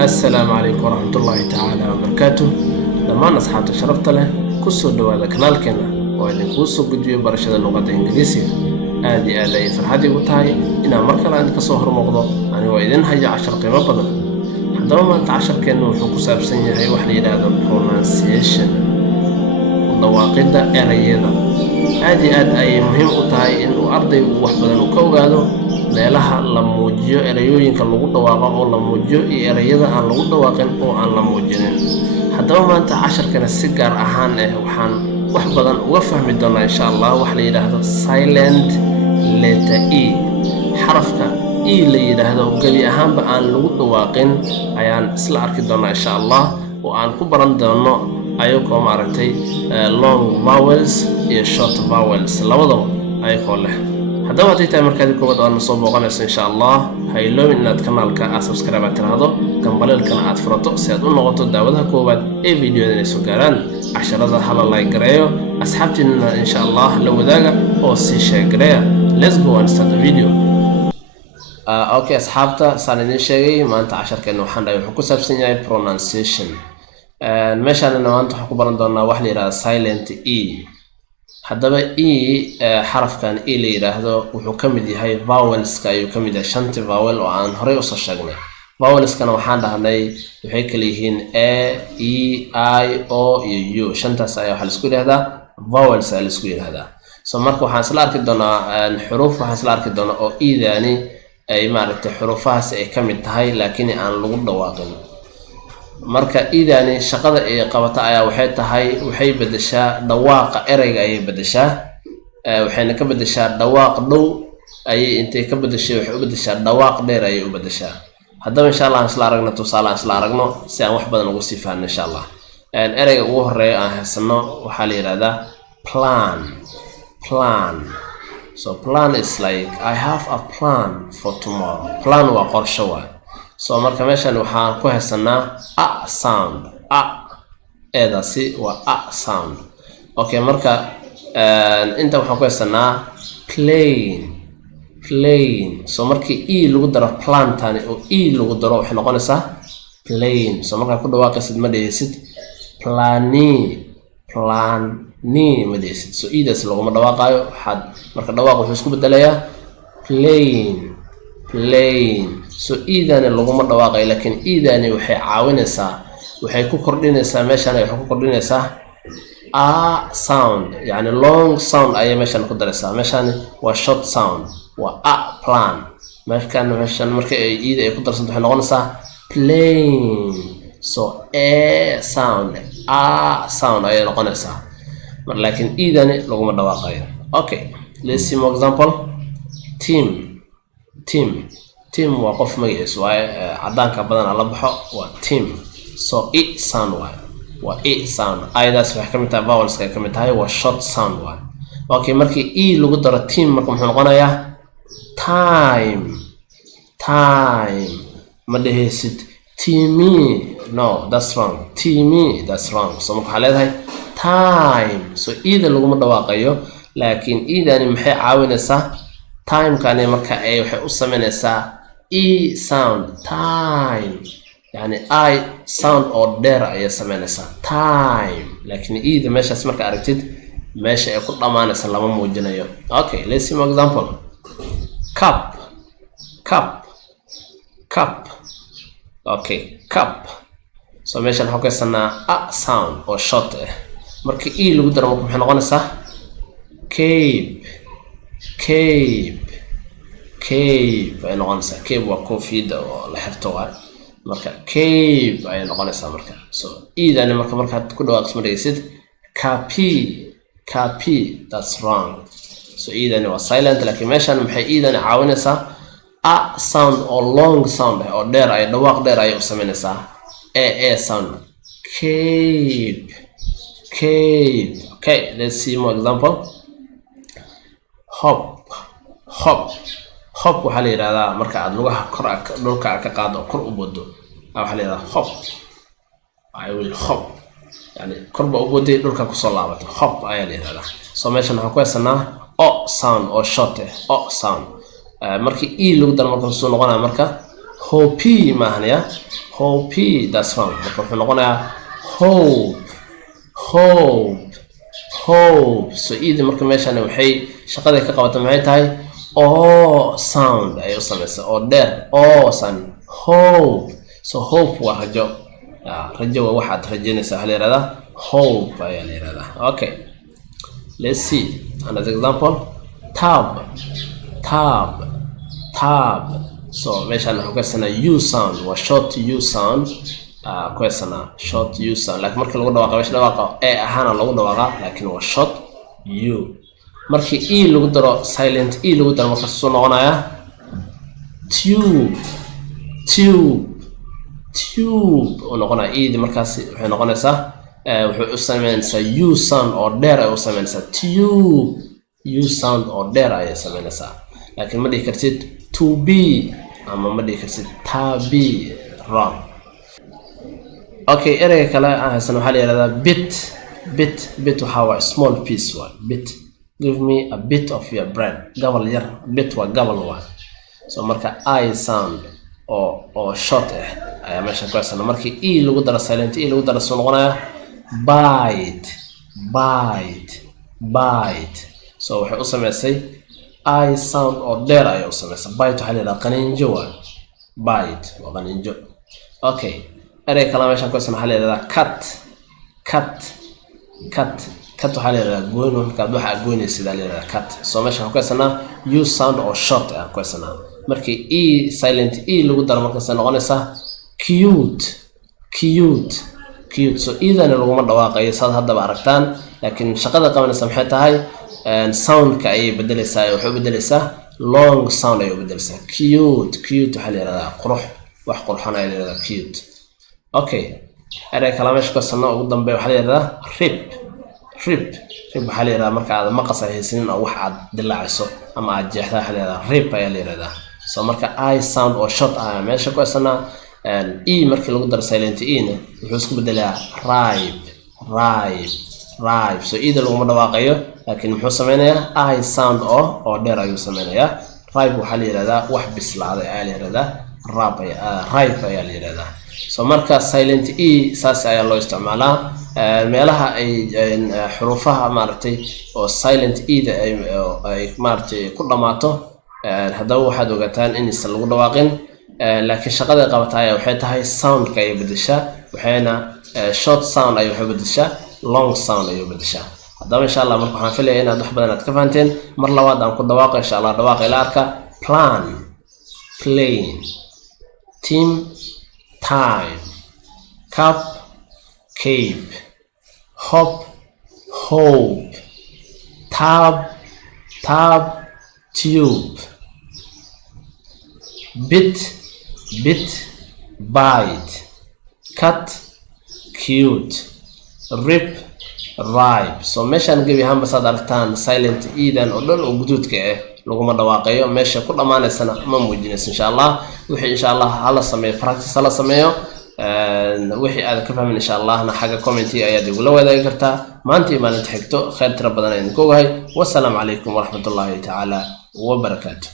السلام عليكم ورحمة الله تعالى وبركاته. لما أصحاب شرفت له كسو دوادا كنال كنا وإذن كسو قدوية برشاد اللغة الإنجليزية آدي فرحادي وطاي إنا مركلا عندك صهر مغضب أنا وإذن هيا 10 قيمة بدن حدما ما أنت 10 كأنه وحوكو سابسيني هاي وحلي هذا pronunciation ودواقيدا إريادا آدي أي مهم وطاي إنه أرضي وحبدن وكوغادو meelaha la muujiyo erayooyinka lagu dhawaaqo oo la muujiyo iyo erayada aan lagu dhawaaqin oo aan la muujinin. Haddaba maanta casharkana si gaar ahaan waxaan wax badan uga fahmi doonaa insha Allah wax la yiraahdo silent letter E. Xarafka E la yiraahdo gabi ahaanba aan lagu dhawaaqin ayaan isla arki doonaa insha Allah oo aan ku baran doono ayagoo maaragtay long vowels iyo short vowels labadaba ayagoo leh. haddaba haddii tahay markaad koowaad aad soo booqanayso insha Allah ha iloobin inaad kanaalka subscribe tiraahdo gambaleelkana aad furato si aad u noqoto daawadaha koowaad ee fiidiyoda inay soo gaaraan casharada hala like gareeyo asxaabtiina insha Allah la wadaaga oo si share gareeya. Let's go and start the video. Okay asxaabta saan idin sheegay maanta casharkeena waxaan dhahay wuxuu ku saabsan yahay pronunciation. meeshaan maanta waxaan ku baran doonaa wax la yiraahdo silent E. haddaba xarafkan E la yiraahdo wuxuu ka mid yahay vowelska ayuu ka mid yahay shanti vowel oo aan horey u soo sheegnay. vowelskana waxaan dhahnay waxay kala yihiin A, E, I, O iyo U. shantaas ayaa waxa la isku yiraahdaa vowels ayaa la isku yiraahdaa. So marka waxaan isla arki doonaa xuruuf waxaan isla arki doonaa oo E-daani ay maaragtay xuruufahaas ay ka mid tahay laakiin aan lagu dhawaaqin. marka idani shaqada ay qabata ayaa waxay tahay waxay bedeshaa dhawaaqa erayga ay bedeshaa waxayna ka bedeshaa dhawaaq dhow ay intay ka bedeshay waxay u bedeshaa dhawaaq dheer ay u bedeshaa. haddaba insha Allah isla aragno tusaale isla aragno si aan wax badan ugu sii faahno insha Allah. erayga ugu horeeya aan haysano waxa la yiraahdaa plan. So plan is like I have a plan for tomorrow. plan waa qorshe waay. So marka meeshan waxaan ku haysanaa a sound eedasi waa a sound. Okay marka inta waxaan ku haysanaa plain. So markii e lagu daro plan tani oo e lagu daro waxay noqonaysaa plain. So marka ku dhawaaqaysid ma dhehaysid plani ma dhehaysid. So e-daas laguma dhawaaqayo waxaad marka dhawaaq wuxuu isku bedelayaa plain. So idani laguma dhawaaqay laakiin idani waxay caawinaysaa waxay ku kordhinaysaa meeshan waxay ku kordhinaysaa a sound yani long sound ayay meeshan ku daraysaa. meeshan waa short sound waa a plan. meeshan marka ay ida ay ku darsanto waxay noqonaysaa plain. So a sound ayay noqonaysaa laakiin idani laguma dhawaaqayo. Okay let's see more example. team waa qof magaciisa waaye cadaanka badan la baxo waa team. So e sound waa e sound ayadaas waxay ka mid tahay vowels ka mid tahay waa short sound waa. Okay markii e lagu daro team marka muxuu noqonayaa time ma dhehaysid teamy. No that's wrong. that's wrong. So marka waxaa leedahay time. So ida laguma dhawaaqayo laakiin idani maxay caawinaysaa time kani marka ay waxay u sameynaysaa e sound time yani I sound oo dheer ay sameynaysaa time laakiin ida meeshaas marka aragtid meesha ay ku dhamaanaysa lama muujinayo. Okay let's see more example. cup. Okay cup. So meeshan waxaan ku haysanaa a sound oo short marka e lagu daro marka maxay noqonaysaa cape ay noqonaysaa. cape waa koofiyada oo la xirto waa marka cape ay noqonaysaa marka. So idani markaad ku dhawaaqis ma dhehaysid capi that's wrong. So idani waa silent laakiin meeshan maxay idani caawinaysaa a sound oo long sound oo dheer ay dhawaaq dheer ay u sameynaysaa a sound cape. Okay let's see more example. hop waxaa la yiraahdaa marka aad lugaha kor dhulka ka qaado kor u bodo waxaa la yiraahdaa hop. I will hop yani korba u boday dhulka ku soo laabato hop ayaa la yiraahdaa. So meeshan waxaan ku haysanaa o sound oo short o sound markii e lagu daro marka soo noqonaa marka hope maahna hope that's wrong marka wuxuu noqonayaa hope so iida marka meeshan waxay shaqada ka qabato maxay tahay oo sound ay u sameeyso oo dheer oo sound hope so hope waa rajo waa waxaad rajaynaysaa hal yarada hope ayaa la yiraahdaa okay let's see another example tab so meeshan waxa ka sanaa u sound waa short u sound ku sanaa short u sound like marka lagu dhawaaqo meesha dhawaaqa ee ahaana lagu dhawaaqa laakiin waa short u markii e lagu daro silent e lagu daro marka soo noqonaya tube oo noqonaya e markaas waxay noqonaysaa wuxuu u sameynaysaa u sound oo dheer ay u sameynaysaa tube u sound oo dheer ay sameynaysaa laakiin ma dhihi kartid to be ama ma dhihi kartid tabi wrong okay ereyga kale aan haysan waxa la yiraahdaa bit waxa waa small piece waa bit give me a bit of your bread gabal yar bit waa gabal waa so marka I sound oo short ayaa meesha ku haysan markii e lagu daro silent e lagu daro soo noqonaya bite so waxay u sameysay I sound or dare ay u sameysay bite waxa la yiraahdaa qaninjo waa bite waa qaninjo okay erey kale meesha ku haysan waxa la yiraahdaa cut waxa la yiraahdaa goyn marka waxa goynaysa la yiraahdaa cut so meesha ku haysan you sound or short ay ku haysan markii e silent e lagu daro marka soo noqonaysa cute so iidana laguma dhawaaqayo saad hadda aragtaan laakiin shaqada qabanaysa maxay tahay soundka ay bedelaysaa waxay u bedelaysaa long sound ay u bedelaysaa cute waxa la yiraahdaa qurux wax qurxan ay leedahay cute okay erey kale meesha ka sanno ugu dambeeyo waxa la yiraahdaa rip waxa la yiraahdaa marka aad maqas haysanin oo wax aad dilaacayso ama aad jeexdaa waxa la yiraahdaa rip ayaa la yiraahdaa so marka I sound or short ah meesha ku sanna e markii lagu daro silent e ne wuxuu isku bedelaa ripe so ida lagu dhawaaqayo laakiin muxuu sameynayaa I sound oo dheer ayuu sameynayaa ripe waxa la yiraahdaa wax bislaaday ayaa la yiraahdaa ripe ayaa la yiraahdaa so marka silent e saas ayaa loo isticmaalaa meelaha ay xurufaha maartay oo silent e da ay maartay ku dhamaato hadaba waxaad ogaataan in is lagu dhawaaqin laakiin shaqada qabatay waxay tahay soundka ay bedeshaa waxayna short sound ay wax bedeshaa long sound ay bedeshaa hadaba insha Allah marka waxaan filayaa inaad wax badan aad ka fahanteen mar labaad aan ku dhawaaqo insha Allah dhawaaqa ila arka plan plane team time cup cape hop hope tab tube bit bite cut cute rip ripe so meeshan gabi ahaan baad aragtaan silent eedan oo dhan oo guduudka laguma dhawaaqayo meesha ku dhamaanaysana ma muujinayso insha Allah wixii insha Allah hala sameeyo practice hala sameeyo wixii aad ka fahmin insha Allah na xaga comment ayaad igu la wadaagi kartaa maanta maalinta xigto khayr tira badan ayaan ku ogahay wassalaamu calaykum waraxmatullaahi ta'ala wa barakaatuh